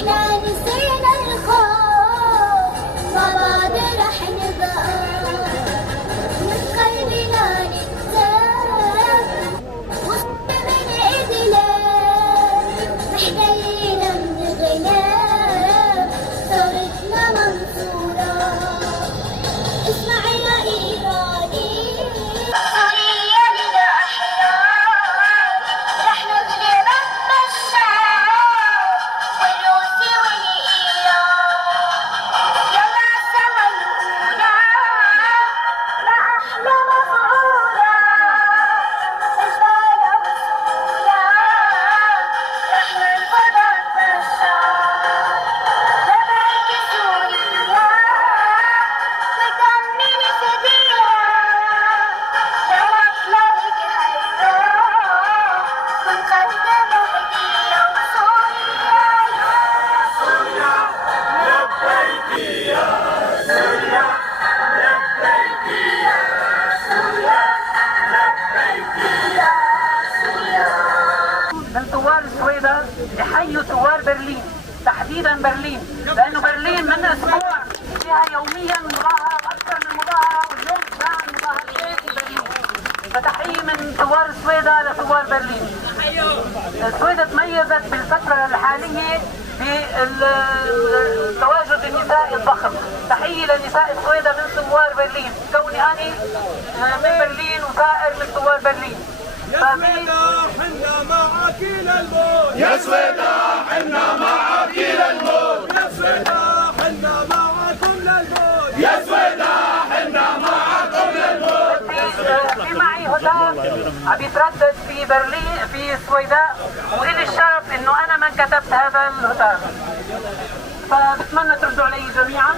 احنا نسينا الخوف مع بعض رح نبقى من قلبنا نتساب وصلنا من إدلال محتاجين من غلاب ثورتنا منصورة اسمع يا إيراني سوريا لنا أحرار رح نغلب الشعب والروسي والإيران يلا سوا الأولى لأحلى مفعولة إجبارنا وسهولة رح نرفض الشعب لبيك سوريا تكمل سبيلها لوقت لك هيدا ونقدم هدية من ثوار السويدة يحيوا ثوار برلين، تحديدا برلين، لانه برلين من اسبوع فيها يوميا مظاهره واكثر من مظاهره، واليوم كان مظاهرتين في برلين. فتحيه من ثوار السويدة لثوار برلين. السويدة تميزت بالفتره الحاليه بالتواجد النسائي الضخم. تحيه لنساء السويدة من ثوار برلين، كوني اني من برلين وثائر من ثوار برلين. يا سويدة حنا معك للموت، يا سويدة حنا معك للموت، يا سويدة حنا معكم للموت، يا سويدة حنا معكم للموت. في معي هتاف عم يتردد في برلين في السويداء، وإلي الشرف انه انا من كتبت هذا الهتاف، فبتمنى تردوا علي جميعا.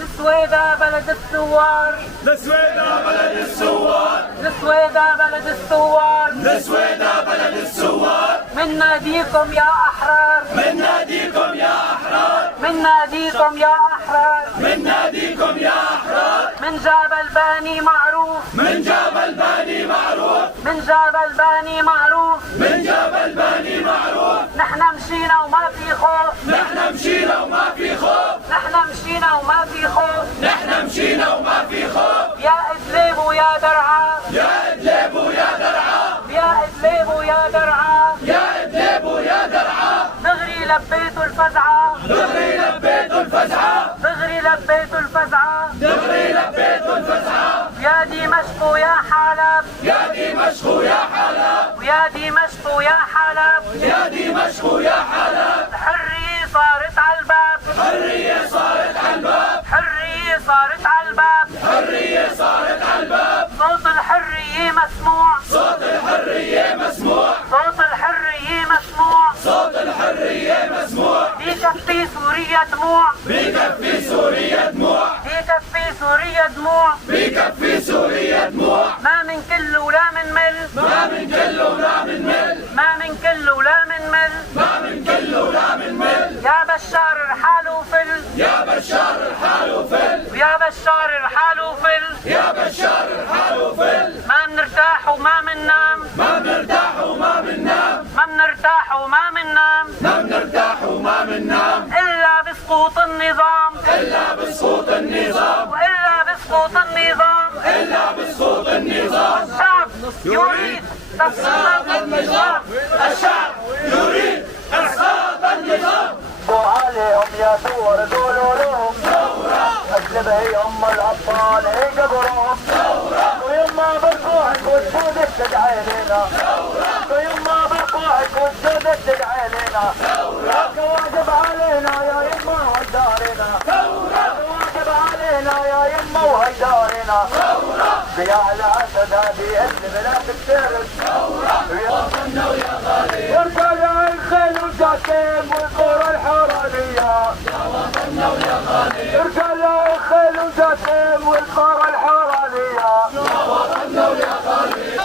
السويدة بلد الثوار، السويدة بلد الثوار، السويدة بلد الثوار، السويدة بلد الثوار. من ناديكم يا أحرار، من ناديكم يا أحرار، من ناديكم يا أحرار، من ناديكم يا أحرار. من جبل باني معروف، من جبل باني معروف، من جبل باني معروف، من جبل باني معروف. نحن مشينا وما في خوف، نحن مشينا وما في خوف، نحن مشينا وما في خوف، نحن مشينا وما في خوف. يا إدلب ويا درعا، يا إدلب ويا درعا، يا إدلب ويا درعا، يا إدلب ويا درعا. دغري لبيتوا الفزعة، دغري لبيتوا الفزعة، دغري لبيتوا الفزعة، دغري لبيتوا الفزعة. يا دمشق ويا حلب، يا دمشق ويا حلب، ويا دمشق ويا حلب، يا دمشق ويا حلب. الحرية صارت على الباب، حرية صارت على الباب، حرية صارت على الباب، حرية صارت على الباب. صوت الحرية مسموع، صوت الحرية مسموع، صوت الحرية مسموع، صوت الحرية مسموع. بكفي سوريا دموع، بكفي سوريا دموع، بكفي سوريا دموع، بكفي سوريا دموع. ما من كل ولا من مل، ما من كل ولا من مل، ما من كل ولا من مل، ما من كل ولا من مل. يا بشار الحال وفل، يا بشار الحال وفل، يا بشار الحال وفل، يا بشار الحال وفل. ما بنرتاح وما بننام، ما بنرتاح وما بننام، ما بنرتاح وما بننام، ما بنرتاح وما بننام. إلا بسقوط النظام، إلا بسقوط النظام، وإلا بسقوط النظام، إلا بسقوط النظام. الشعب يريد تسقيط النظام، الشعب يريد إسقاط النظام. عليهم يا ثور قولوا لهم ثورة، أجلب هي أم الأبطال هي قبرهم ثورة، ويما برفوعك وجودك تدعي لنا ثورة، ويما برفوعك وجودك تدعي لنا ثورة. واجب علينا يا يما وهيدارنا ثورة، واجب علينا يا يما وهيدارنا ثورة. يا الأسد هذه اللي بلا تفترس ثورة، وطننا ويا غالي، ارجع الخيل والجاسم والقرى الحرانية، يا وطننا ويا غالي، ارجع الخيل والجاسم والقرى الحرانية، يا وطننا ويا غالي.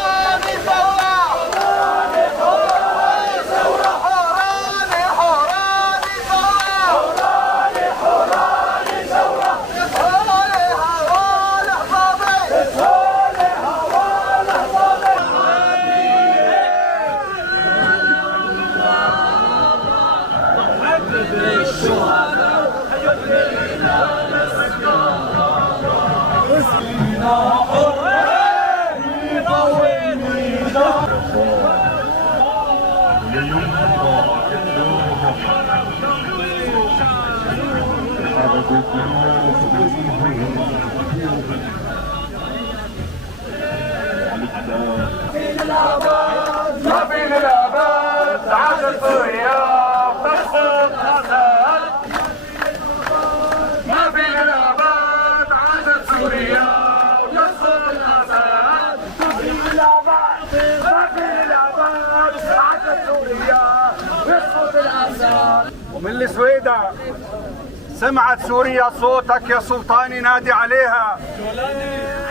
ما في للأبد عاشت سوريا تسقط الأسد. ما في للأبد عاشت سوريا تسقط الأسد. ما في للأبد عاشت سوريا تسقط الأسد. ومن السويدة سمعت سوريا صوتك يا سلطان ينادي عليها.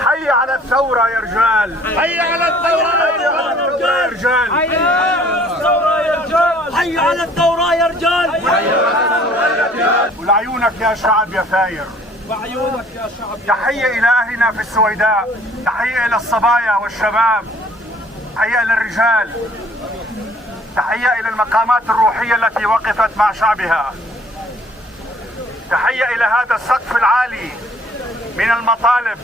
حي على الثورة يا رجال، حي على الثورة يا رجال، حي على الثورة يا رجال، حي على الثورة يا رجال. ولعيونك يا شعب يا ثاير، وعيونك يا شعب. تحية إلى أهلنا في السويداء، تحية إلى الصبايا والشباب، تحية إلى الرجال، تحية إلى المقامات الروحية التي وقفت مع شعبها، تحية إلى هذا السقف العالي من المطالب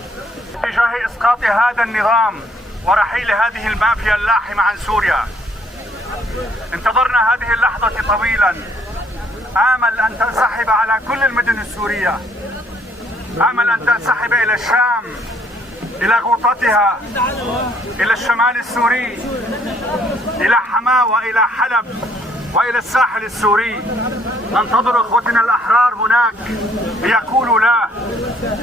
تجاه إسقاط هذا النظام ورحيل هذه المافيا اللاحمة عن سوريا. انتظرنا هذه اللحظة طويلا، آمل أن تنسحب على كل المدن السورية، آمل أن تنسحب إلى الشام، إلى غوطتها، إلى الشمال السوري، إلى حماة وإلى حلب وإلى الساحل السوري. ننتظر اخوتنا الأحرار هناك ليقولوا لا،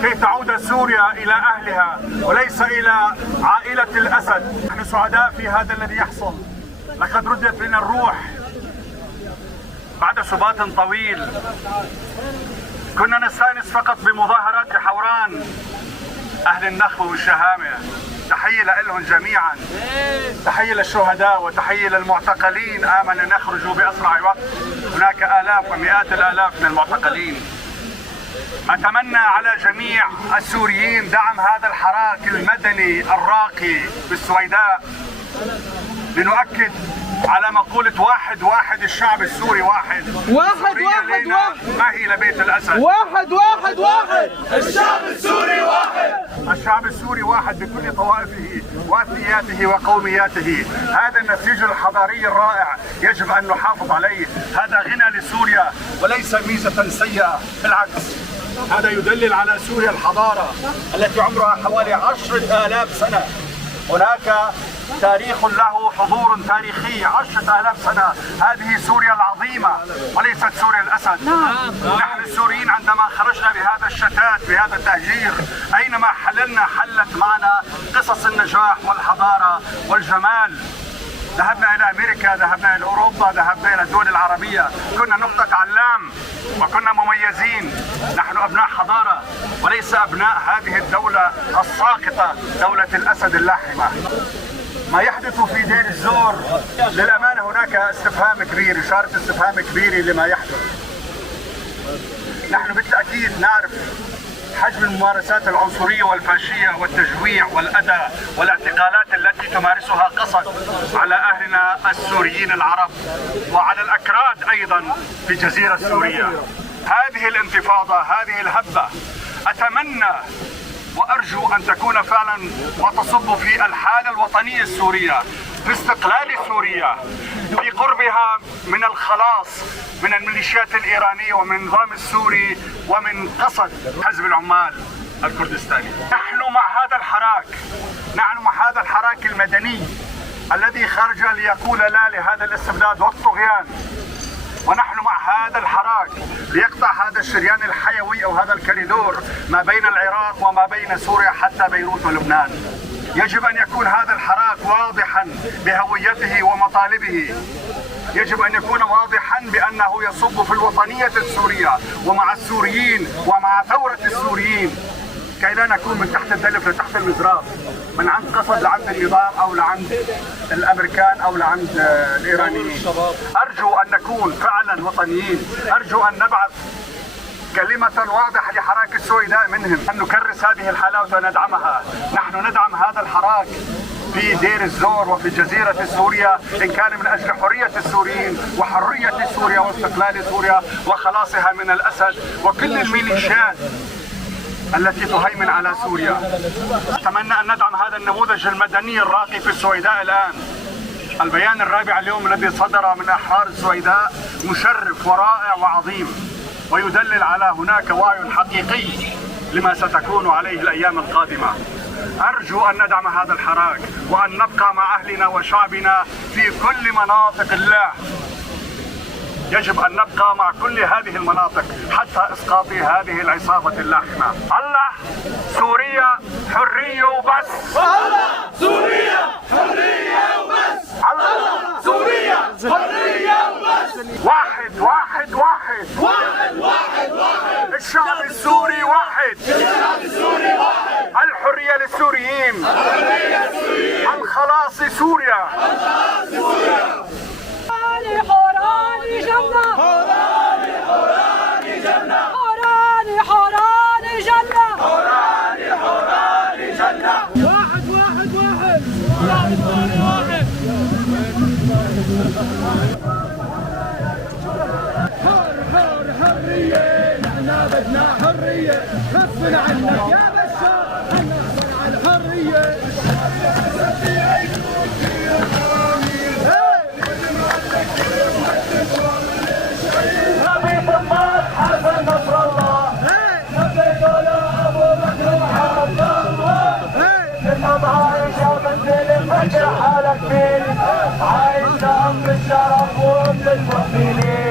كي تعود سوريا إلى أهلها وليس إلى عائلة الأسد. نحن سعداء في هذا الذي يحصل، لقد ردت لنا الروح بعد سبات طويل. كنا نستانس فقط بمظاهرات حوران أهل النخوة والشهامة. تحية لهم جميعا، تحية للشهداء وتحية للمعتقلين. آمل أن يخرجوا بأسرع وقت. هناك آلاف ومئات الآلاف من المعتقلين. أتمنى على جميع السوريين دعم هذا الحراك المدني الراقي بالسويداء، لنؤكد على مقولة واحد واحد، الشعب السوري واحد. واحد واحد واحد، ما هي لبيت الأسد. واحد واحد واحد، الشعب السوري واحد. الشعب السوري واحد بكل طوائفه واثنياته وقومياته. هذا النسيج الحضاري الرائع يجب أن نحافظ عليه. هذا غنى لسوريا وليس ميزة سيئة، بالعكس هذا يدلل على سوريا الحضارة التي عمرها حوالي 10,000 سنة. هناك تاريخ له حضور تاريخي 10,000 سنة. هذه سوريا العظيمة وليست سوريا الأسد. نحن السوريين عندما خرجنا بهذا الشتات بهذا التهجير، أينما حللنا حلت معنا قصص النجاح والحضارة والجمال. ذهبنا إلى أمريكا، ذهبنا إلى أوروبا، ذهبنا إلى الدول العربية، كنا نقطة علام وكنا مميزين. نحن أبناء حضارة وليس أبناء هذه الدولة الساقطة، دولة الأسد اللاحمة. ما يحدث في دير الزور للأمانة هناك استفهام كبير، إشارة استفهام كبيرة لما يحدث. نحن بالتأكيد نعرف حجم الممارسات العنصرية والفاشية والتجويع والأذى والاعتقالات التي تمارسها قسد على أهلنا السوريين العرب وعلى الأكراد أيضا في الجزيرة السورية. هذه الانتفاضة، هذه الهبة، أتمنى وأرجو أن تكون فعلا وتصب في الحالة الوطنية السورية، في استقلال سوريا، في قربها من الخلاص من الميليشيات الإيرانية ومن النظام السوري ومن قسد حزب العمال الكردستاني. نحن مع هذا الحراك، نحن مع هذا الحراك المدني الذي خرج ليقول لا لهذا الاستبداد والطغيان. ونحن مع هذا الحراك ليقطع هذا الشريان الحيوي أو هذا الكريدور ما بين العراق وما بين سوريا حتى بيروت ولبنان. يجب أن يكون هذا الحراك واضحا بهويته ومطالبه، يجب أن يكون واضحا بأنه يصب في الوطنية السورية ومع السوريين ومع ثورة السوريين، كي لا نكون من تحت الدلف لتحت المزراب، من عند قسد لعند النظام أو لعند الأمريكان أو لعند الإيرانيين. أرجو أن نكون فعلا وطنيين، أرجو أن نبعث كلمة واضحة لحراك السويداء منهم، أن نكرس هذه الحالات وندعمها. نحن ندعم هذا الحراك في دير الزور وفي جزيرة سوريا، إن كان من أجل حرية السوريين وحرية سوريا واستقلال سوريا وخلاصها من الأسد وكل الميليشيات التي تهيمن على سوريا. أتمنى أن ندعم هذا النموذج المدني الراقي في السويداء الآن. البيان الرابع اليوم الذي صدر من أحرار السويداء مشرف ورائع وعظيم، ويدلل على هناك وعي حقيقي لما ستكون عليه الأيام القادمة. أرجو أن ندعم هذا الحراك وأن نبقى مع أهلنا وشعبنا في كل مناطق الله. يجب أن نبقى مع كل هذه المناطق حتى إسقاط هذه العصابة اللاحمة. الله سوريا حرية وبس. الله سوريا حرية وبس. الله سوريا حرية وبس. واحد واحد واحد واحد واحد واحد. الشعب السوري واحد. الشعب السوري واحد. الحرية للسوريين. الحرية للسوريين. الخلاص لسوريا. الخلاص لسوريا. حوراني جنة. حوراني حوراني جنة. حوراني حوراني جنة. حوراني حوراني جنة. واحد واحد واحد. واحد واحد. حر حرية، نحن بدنا حرية، غصبنا عنك يا بشار، نحن على الحرية. نبي ثمات حسن نصر الله، نبي طلع ابو بكر وعبد الله، النبض عايش وبنزل فكر حالك فين، عايش لأمر الشرف وأمن المؤمنين.